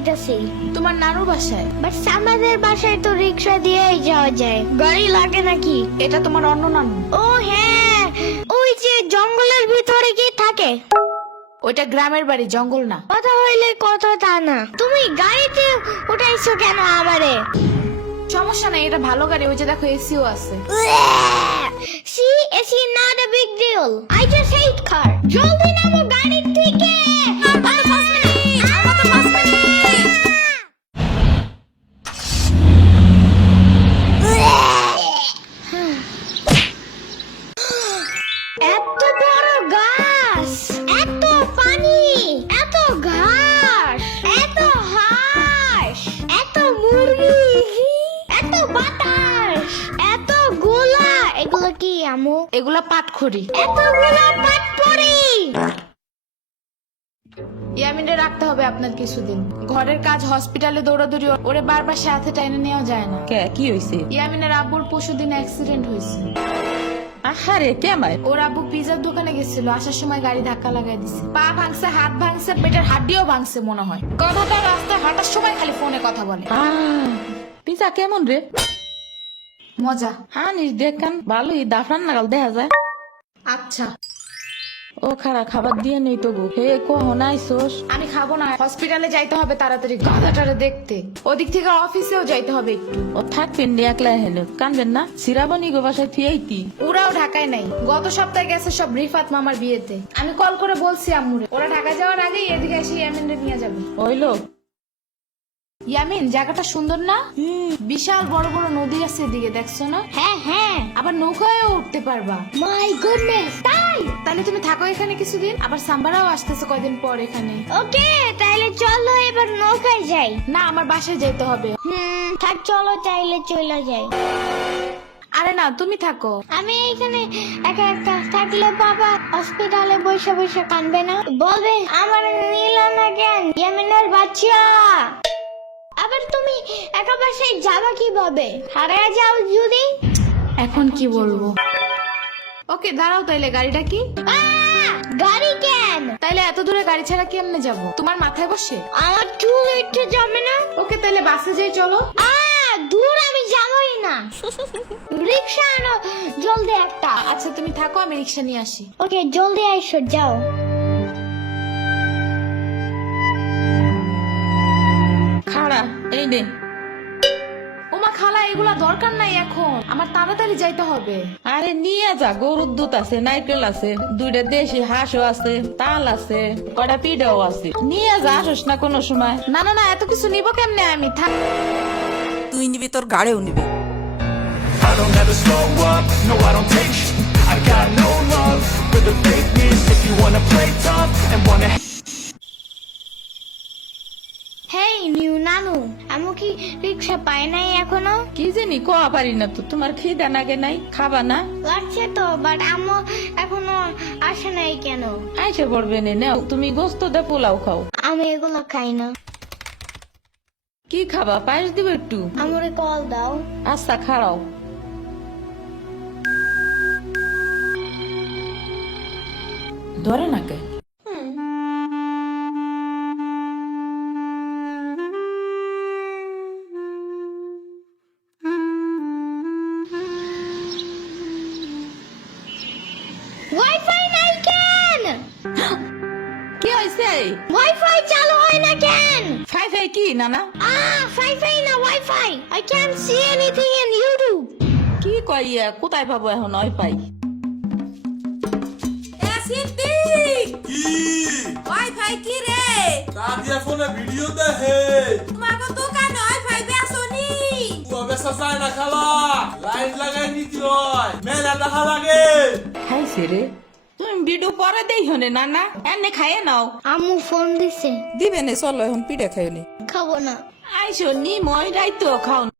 যাইতাছি। তোমার নানুর বাসায়? বাট আমাদের বাসায় তো রিক্সা দিয়েই যাওয়া যায়, গাড়ি লাগে নাকি? এটা তোমার অন্য নানু। ও হ্যাঁ, ওই যে জঙ্গলের ভিতরে কি থাকে? ওইটা গ্রামের বাড়ি, জঙ্গল না। কথা হইলে কথা তা না। তুমি গাড়িতে উঠাইছো কেন আমারে? সমস্যা নাই, এটা ভালো গাড়ি। ওই যে দেখো, এসিও আছে। See, it's not a big deal. I just hate car. জলদি নামো গাড়ির থেকে। এত বড় গাছ, এত পানি, এত ঘাস, এত হাঁস, এত মুরগি, এত বাতাস, এত গোলা। এগুলো কি আমু? এগুলা পাটখড়ি। এতগুলো পাটপড়ি। ইয়ামিনে রাখতে হবে আপনার কিছুদিন। ঘরের কাজ, হসপিটালে দৌড়াদৌড়ি, ওরে বারবার সাথে টাইনে নেওয়া যায় না। কি হয়েছে? ইয়ামিনের আব্বুর পরশুদিন অ্যাক্সিডেন্ট হয়েছে। আহারে কেমায়? ওর আব্বু পিজার দোকানে গেছিল, আসার সময় গাড়ি ধাক্কা লাগাই দিছে। পা ভাঙছে, হাত ভাঙছে, পেটের হাড্ডিও ভাঙছে মনে হয়। কথাটা রাস্তায় হাঁটার সময় খালি ফোনে কথা বলে। পিজা কেমন রে? মজা। হানিস দেখান ভালোই, দাফরান নাগাল দেখা যায়। আচ্ছা, ও খারা খাবার দিয়ে নেই তো গো। হে কখন আইসোস? আমি খাবো না, হসপিটালে যাইতে হবে তাড়াতাড়ি গাধাটারে দেখতে। ওদিক থেকে অফিসেও যাইতে হবে একটু। ও থাকবেন নি একলা হেনে, কানবেন না? সিরাবনি গো বাসায় থিয়েইতি। ওরাও ঢাকায় নাই, গত সপ্তাহে গেছে সব রিফাত মামার বিয়েতে। আমি কল করে বলছি আম্মুরে, ওরা ঢাকা যাওয়ার আগেই এদিকে এসে ইয়ামিনরে নিয়ে যাবে। ওইলো ইয়ামিন, জায়গাটা সুন্দর না? বিশাল বড় বড় নদী আছে এদিকে, দেখছো না? হ্যাঁ হ্যাঁ। আবার নৌকায়ও উঠতে পারবা। মাই গুডনেস, তাই? তাহলে তুমি থাকো এখানে কিছুদিন, আবার সাম্বারাও আসতেছে কয়দিন পর এখানে। ওকে, তাইলে চলো এবার নৌকায় যাই। না, আমার বাসায় যেতে হবে। থাক, চলো তাইলে চলে যাই। আরে না, তুমি থাকো। আমি এখানে একা একা থাকলে বাবা হসপিটালে বসে বসে কানবে না? বলবে আমার নিল না কেন ইয়ামিনের বাচ্চা। আবার তুমি একা বাসায় যাবা কিভাবে? হারিয়ে যাও যদি? এখন কি বলবো? ওকে দাঁড়াও, তাইলে গাড়িটা কি? গাড়ি কেন? তাইলে এত দূরে গাড়ি ছাড়া কেমনে যাব? তোমার মাথায় বসে? আমার চুল একটু জমে না? ওকে, তাইলে বাসে যাই, চলো। দূর আমি যাবই না। রিক্সা আনো জলদি একটা। আচ্ছা তুমি থাকো, আমি রিক্সা নিয়ে আসি। ওকে, জলদি আইসো, যাও। খাড়া এই নে। ওমা খালা, এগুলা দরকার নাই এখন, আমার তাড়াতাড়ি যাইতে হবে। আরে নিয়ে যা, গরুর দুধ আছে, নারকেল আছে, দুইটা দেশি হাঁসও আছে, তাল আছে, কয়টা পিঠাও আছে। নিয়ে যা, আসোস না কোনো সময়। না না না, এত কিছু নিব কেমনে আমি? থাক। তুই নিবি, তোর গাড়িও নিবি। I don't ever slow up, no I don't take sh- I got no love for the fakeness. If you wanna play tough and wanna hey new নানু, আমি কি রিক্সা পাই নাই এখনো? কি জানি কোয়া পারি না তো। তোমার খিদা নাগে নাই? খাবা না? লাগছে তো, বাট আম্মু এখনো আসে নাই কেন? আইসে পড়বে নে, নাও তুমি গোস্ত দে পোলাও খাও। আমি এগুলো খাই না। কি খাবা? পায়েস দিব একটু? আমারে কল দাও। আচ্ছা খাড়াও। ধরে নাকে। ওয়াইফাই নাই কেন? কি হয়েছে? ওয়াইফাই চালু হয় না কেন? ফাই ফাই কি নানা? ফাইফাই না wifi. I can't see anything in YouTube. কি কইয়া কোথায় পাবো এখন ওয়াইফাই? ওয়াইফাই কি রে? দাদিয়া ফোনে ভিডিও দেখে। তোমাকে দোকানে ওয়াইফাই বেসনি? ও বেসা যায় না খালা, লাইন লাগাই নিতে হয়, মেলা দেখা লাগে। খাইছে রে। তুমি ভিডিও পরে দেই হনে নানা, এনে খাইয়ে নাও। আম্মু ফোন দিছে। দিবে নে, চলো এখন পিঠা খাই নি। খাবো না। আইসো নি মই রাইতো খাও।